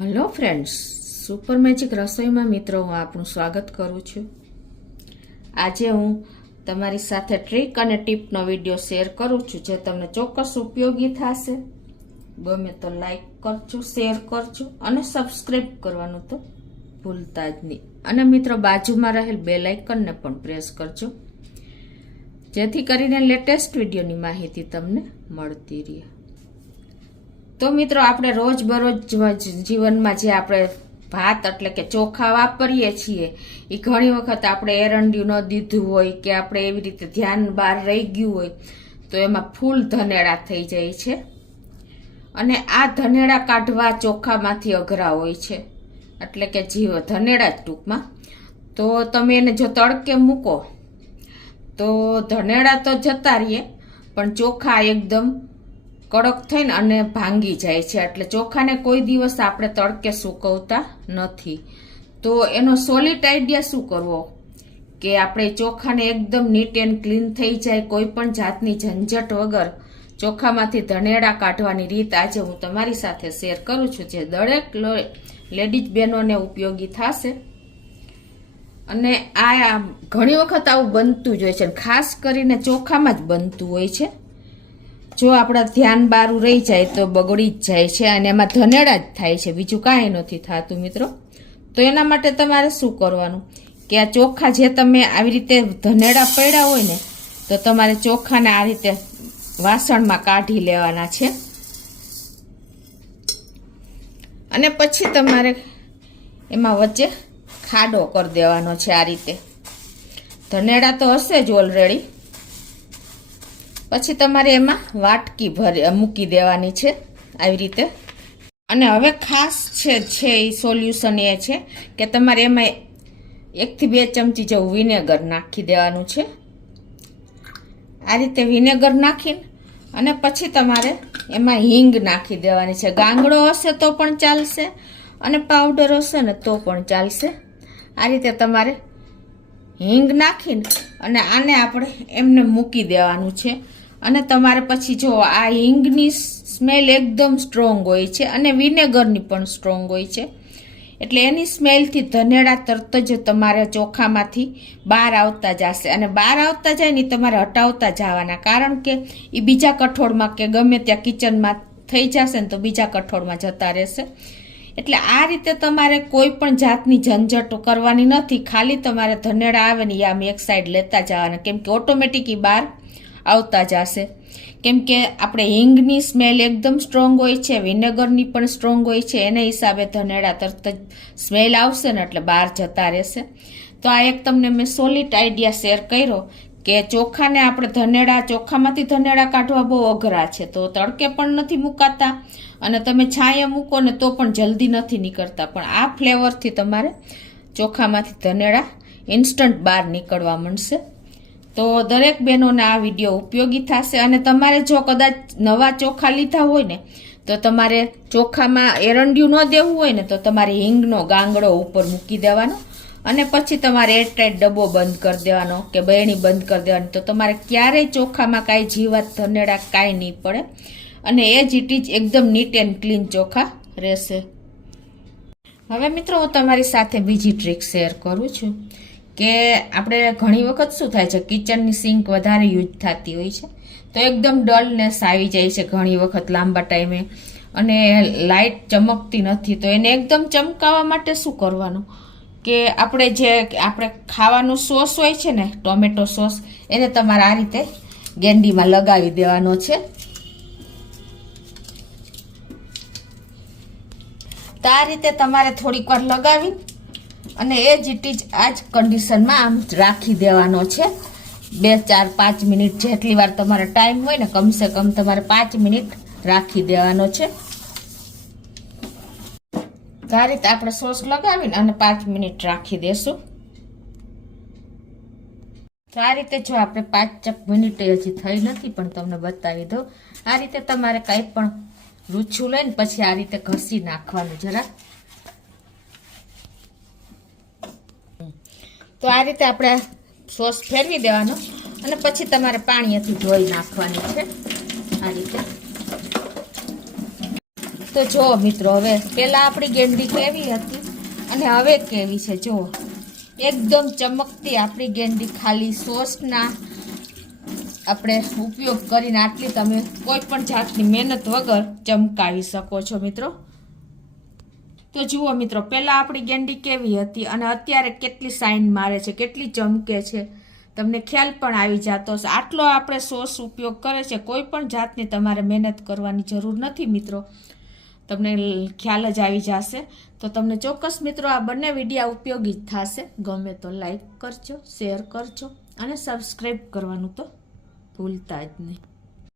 Hello friends, super magic રસોઈમાં મિત્રો હું આપનું સ્વાગત કરું છું। આજે હું તમારી સાથે ટ્રીક અને ટીપનો વિડીયો શેર કરું છું જે તમને ચોક્કસ ઉપયોગી થશે। ગમે તો લાઈક કરજો, શેર કરજો અને સબસ્ક્રાઈબ કરવાનું તો ભૂલતા જ નહીં। અને મિત્રો બાજુમાં રહેલ બેલ આઇકનને પણ પ્રેસ કરજો જેથી કરીને લેટેસ્ટ વિડીયોની માહિતી તમને મળતી રહે। તો મિત્રો આપણે રોજબરોજ જીવનમાં જે આપણે ભાત એટલે કે ચોખા વાપરીએ છીએ એ ઘણી વખત આપણે એરંડિયું ન દીધું હોય કે આપણે એવી રીતે ધ્યાન બહાર રહી ગયું હોય તો એમાં ફૂલ ધનેડા થઈ જાય છે અને આ ધનેડા કાઢવા ચોખામાંથી અઘરા હોય છે, એટલે કે ધનેડા જ ટૂંકમાં। તો તમે એને જો તડકે મૂકો તો ધનેડા તો જતા રહીએ પણ ચોખા એકદમ કડક થઈને અને ભાંગી જાય છે, એટલે ચોખાને કોઈ દિવસ આપણે તડકે સૂકવતા નથી। તો એનો સોલિડ આઈડિયા શું કરવો કે આપણે ચોખાને એકદમ નીટ એન્ડ ક્લીન થઈ જાય, કોઈ પણ જાતની ઝંઝટ વગર ચોખામાંથી ધનેડા કાઢવાની રીત આજે હું તમારી સાથે શેર કરું છું જે દરેક લેડીઝ બહેનોને ઉપયોગી થશે। અને આ ઘણી વખત આવું બનતું જ હોય છે, ખાસ કરીને ચોખામાં જ બનતું હોય છે। જો આપણા ધ્યાન બારું રહી જાય તો બગડી જ જાય છે અને એમાં ધનેડા જ થાય છે, બીજું કાંઈ નથી થતું મિત્રો। તો એના માટે તમારે શું કરવાનું કે આ ચોખા જે તમે આવી રીતે ધનેડા પડ્યા હોય ને તો તમારે ચોખાને આ રીતે વાસણમાં કાઢી લેવાના છે અને પછી તમારે એમાં વચ્ચે ખાડો કરી દેવાનો છે। આ રીતે ધનેડા તો હશે જ ઓલરેડી, પછી તમારે એમાં વાટકી મૂકી દેવાની છે આવી રીતે। અને હવે ખાસ છે એ સોલ્યુશન એ છે કે તમારે એમાં 1 થી 2 ચમચી જેવું વિનેગર નાખી દેવાનું છે। આ રીતે વિનેગર નાખીને અને પછી તમારે એમાં હિંગ નાખી દેવાની છે। ગાંગડો હશે તો પણ ચાલશે અને પાવડર હશે ને તો પણ ચાલશે। આ રીતે તમારે હિંગ નાખીને અને આને આપણે એમને મૂકી દેવાનું છે। અને તમારે પછી જો આ હિંગની સ્મેલ એકદમ સ્ટ્રોંગ હોય છે અને વિનેગરની પણ સ્ટ્રોંગ હોય છે, એટલે એની સ્મેલથી ધનેડા તરત જ તમારે ચોખામાંથી બહાર આવતા જશે અને બહાર આવતા જાય ને તમારે હટાવતા જવાના, કારણ કે એ બીજા કઠોળમાં કે ગમે ત્યાં કિચનમાં થઈ જશે ને તો બીજા કઠોળમાં જતા રહેશે। એટલે આ રીતે તમારે કોઈ પણ જાતની ઝંઝટ કરવાની નથી, ખાલી તમારે ધનેડા આવે ને આમ એક સાઈડ લેતા જવાના, કેમ કે ઓટોમેટિક બહાર આવતા જશે। કેમ કે આપણે હિંગની સ્મેલ એકદમ સ્ટ્રોંગ હોય છે, વિનેગરની પણ સ્ટ્રોંગ હોય છે, એને હિસાબે ધનેડા તરત જ સ્મેલ આવશે ને એટલે બહાર જતા રહેશે। તો આ એક તમને મેં સોલિડ આઈડિયા શેર કર્યો કે ચોખાને આપણે ચોખામાંથી ધનેડા કાઢવા બહુ અઘરા છે, તો તડકે પણ નથી મુકાતા અને તમે છાંયે મૂકો ને તો પણ જલ્દી નથી નીકળતા, પણ આ ફ્લેવરથી તમારે ચોખામાંથી ધનેડા ઇન્સ્ટન્ટ બહાર નીકળવા માંડશે। તો દરેક બહેનોને આ વિડીયો ઉપયોગી થશે। અને તમારે જો કદાચ નવા ચોખા લીધા હોય ને તો તમારે ચોખામાં એરંડિયું ન દેવું હોય ને તો તમારે હિંગનો ગાંગડો ઉપર મૂકી દેવાનો અને પછી તમારે એરટાઈટ ડબ્બો બંધ કરી દેવાનો કે બરણી બંધ કરી દેવાની, તો તમારે ક્યારેય ચોખામાં કાંઈ જીવાત ધનેડા કાંઈ નહીં પડે અને એ જ ઇટ ઇઝ એકદમ નીટ એન્ડ ક્લીન ચોખા રહેશે। હવે મિત્રો હું તમારી સાથે બીજી ટ્રીક શેર કરું છું કે આપણે ઘણી વખત શું થાય છે, કિચનની સિંક વધારે યુઝ થતી હોય છે તો એકદમ ડલનેસ આવી જાય છે ઘણી વખત લાંબા ટાઈમે અને લાઇટ ચમકતી નથી, તો એને એકદમ ચમકાવવા માટે શું કરવાનું કે આપણે ખાવાનું સોસ હોય છે ને ટોમેટો સોસ, એને તમારે આ રીતે ગેંડીમાં લગાવી દેવાનો છે। તો આ રીતે તમારે થોડીક વાર લગાવી અને એ જ ઇટ ઇઝ આ જ કન્ડિશનમાં આમ રાખી દેવાનો છે 2, 4, 5 મિનિટ જેટલી વાર તમારે ટાઈમ હોય ને, કમસે કમ તમારે 5 મિનિટ રાખી દેવાનો છે। તો આ રીતે આપણે સોસ લગાવીને અને 5 મિનિટ રાખી દેશું। તો આ રીતે જો આપણે 5 મિનિટ હજી થઈ નથી પણ તમને બતાવી દઉં, આ રીતે તમારે કંઈ પણ રૂછું લઈને પછી આ રીતે ઘસી નાખવાનું જરા। તો આ રીતે આપણે સોસ ફેરવી દેવાનો અને પછી તમારે પાણીથી ધોઈ નાખવાની છે આ રીતે। તો તો જુઓ મિત્રો, હવે પહેલાં આપણી ગેંડી કેવી હતી અને હવે કેવી છે જુઓ. એકદમ ચમકતી આપણી ગેંડી ખાલી સોસના આપણે ઉપયોગ કરીને આટલી તમે કોઈ પણ જાતની મહેનત વગર ચમકાવી શકો છો મિત્રો. તો જુઓ મિત્રો, પહેલાં આપણી ગેંડી કેવી હતી અને અત્યારે કેટલી શાઇન મારે છે, કેટલી ચમકે છે, તમને ખ્યાલ પણ આવી જતો હશે. આટલો આપણે સોસ ઉપયોગ કરે છે, કોઈ પણ જાતની તમારે મહેનત કરવાની જરૂર નથી મિત્રો, તમને ખ્યાલ જ આવી જશે. તો તમને ચોક્કસ મિત્રો આ બંને વિડીયો ઉપયોગી જ થશે. ગમે તો લાઈક કરજો, શેર કરજો અને સબસ્ક્રાઈબ કરવાનું તો ભૂલતા જ નહીં.